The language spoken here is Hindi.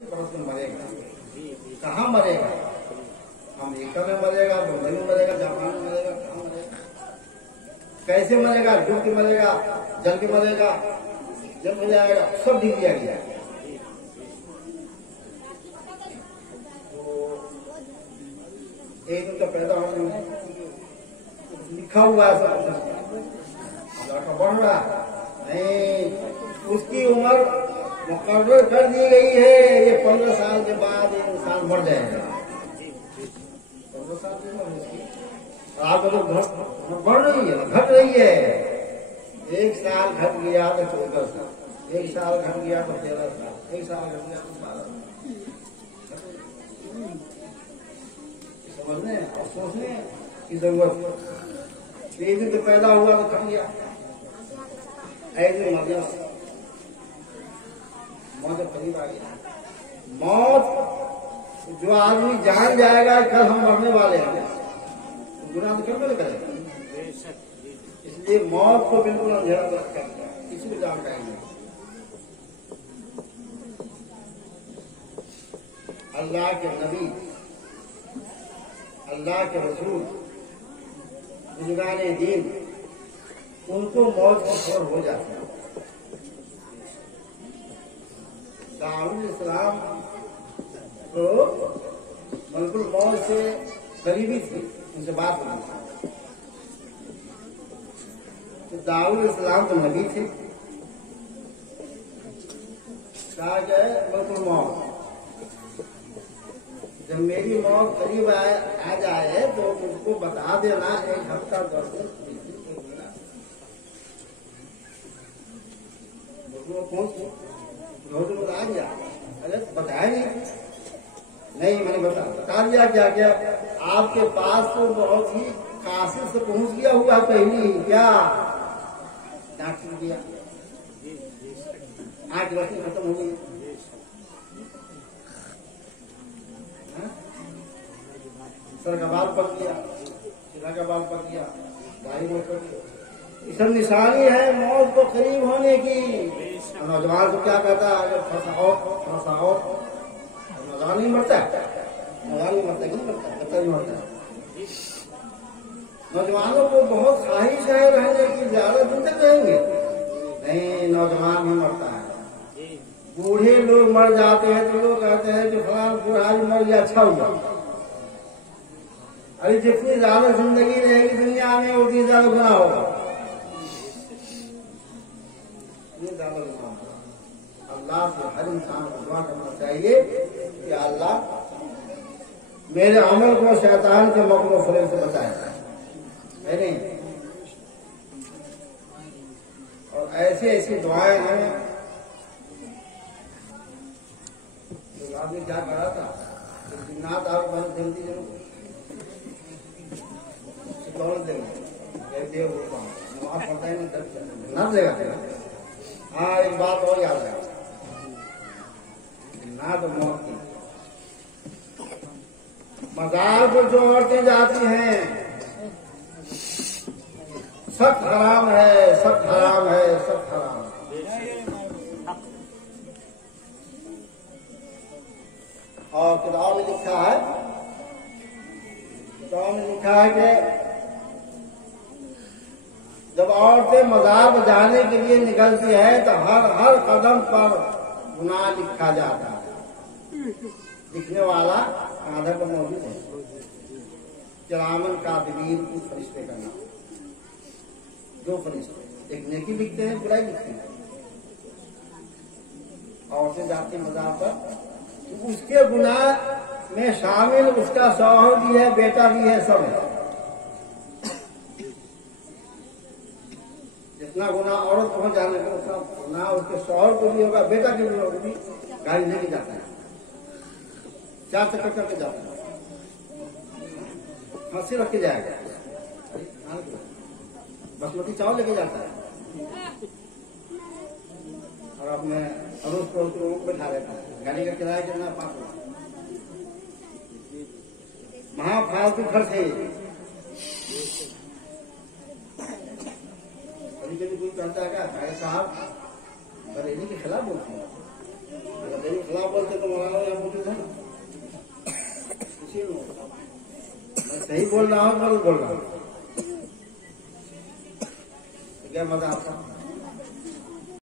मरेगा कहाँ मरेगा? अमेरिका में मरेगा, मुंबई में मरेगा, जापान में मरेगा, कहाँ मरेगा? कैसे मरेगा? डूब के मरेगा, जल के मरेगा, जब मर जाएगा सब लिख दिया गया। तो एक दिन का पैदा होने में लिखा हुआ है सब, लड़का बढ़ रहा नहीं, उसकी उम्र मुकर्रर कर दी गई है। ये 15 साल के बाद ये इंसान मर जाएगा। 15 साल की उम्र उसकी, और आपको तो बढ़ रही है, घट रही है। 1 साल घट गया तो 14 साल, 1 साल घट गया तो 13 साल, 1 साल घट गया तो 12 साल। समझने और सोचने की जरूरत। एक दिन तो पैदा हुआ तो घट गया, ऐसे मर गया, मौत करीब आ गया। मौत जो आदमी जान जाएगा कल हम मरने वाले हैं, तो गुनाह तो करने करेगा। इसलिए मौत को बिल्कुल अंधेरा रखा, किसी को जान पाएंगे। अल्लाह के नबी, अल्लाह के रसूल, बुजुर्गाने दीन, उनको मौत की खबर हो जाती है। दाऊद इस्लाम तो बिल्कुल मौत से करीबी थी, उनसे बात होनी थी। तो दाऊद इस्लाम तो नबी थे, कहा गया बिल्कुल मौत, जब मेरी मौत करीब आ जाए तो मुझको बता देना, 1 हफ्ता 10 दिन रोज बता दिया। अरे बताया नहीं, मैंने बता दिया। क्या क्या आपके पास तो बहुत ही काशी से पहुंच गया हुआ पहली, क्या डॉक्टर दिया, आंख रोशनी खत्म हो गई, सर का बाल पक गया, सिरा का बाल पक गया, भाई में पक गया। ये सब निशानी है मौत को करीब होने की। नौजवान को क्या कहता है, अगर थोड़ा और नौजवान नहीं मरता है, नौजवान नहीं मरता, क्यों मरता है? बच्चा नहीं मरता है। नौजवानों को बहुत ख्वाहिश है रहने की, ज्यादा दिन तक रहेंगे नहीं, नौजवान नहीं मरता है। बूढ़े लोग मर जाते हैं तो लोग कहते हैं कि फलान बूढ़ा मर गया, अच्छा हुआ। अरे जितनी ज्यादा जिंदगी रहेगी दुनिया में उतनी ज्यादा गुनाह होगा, ये ज्यादा गुनाह होगा। अल्लाह से हर इंसान को दुआ करना चाहिए कि अल्लाह मेरे अमल को शैतान के मकरो फरेब से बचाए, है नहीं? और ऐसी ऐसी दुआएं हैं। तो आपने क्या कहा था, जिन्नात आप बहुत जल्दी जरूर दौलत देंगे, देव नमाज पढ़ता है ना देगा। हाँ, एक बात और याद है, ना तो मौत की मजार पर जो औरतें जाती हैं सब हराम है, सब हराम है, सब हराम है। और किताब में लिखा है, कि जब औरतें मजार पर जाने के लिए निकलती है तो हर कदम पर गुनाह लिखा जाता है। लिखने वाला आधा पर मौजूद है, किरामन कातिबीन, उस फरिश्ते का नाम, जो फरिश्ते एक नेकी लिखते हैं, बुराई लिखते हैं। औरतें जाती मजार पर तो उसके गुनाह में शामिल उसका शौहर भी है, बेटा भी है, सब है। जितना गुनाह औरत पहुंच जाने का उतना गुनाह उसके शौहर को भी होगा, बेटा के भी होगा, भी गाड़ी लेके जाता है, 4 चक्कर करके जाता है, हंसी रख के जाएगा, बासमती चावल लेके जाता है, और अपने अड़ोस पड़ोस लोगों को बैठा रहता है। गाड़ी का किराया कितना, 5 लाख। वहां फालतू खर्च है। कभी कोई कहता है क्या साहब बरेली के खिलाफ बोलते हैं, अगर बरेली के खिलाफ बोलते तो मौलाना मैं सही बोल रहा हूँ, गलत बोल रहा हूँ? क्या मजा आता?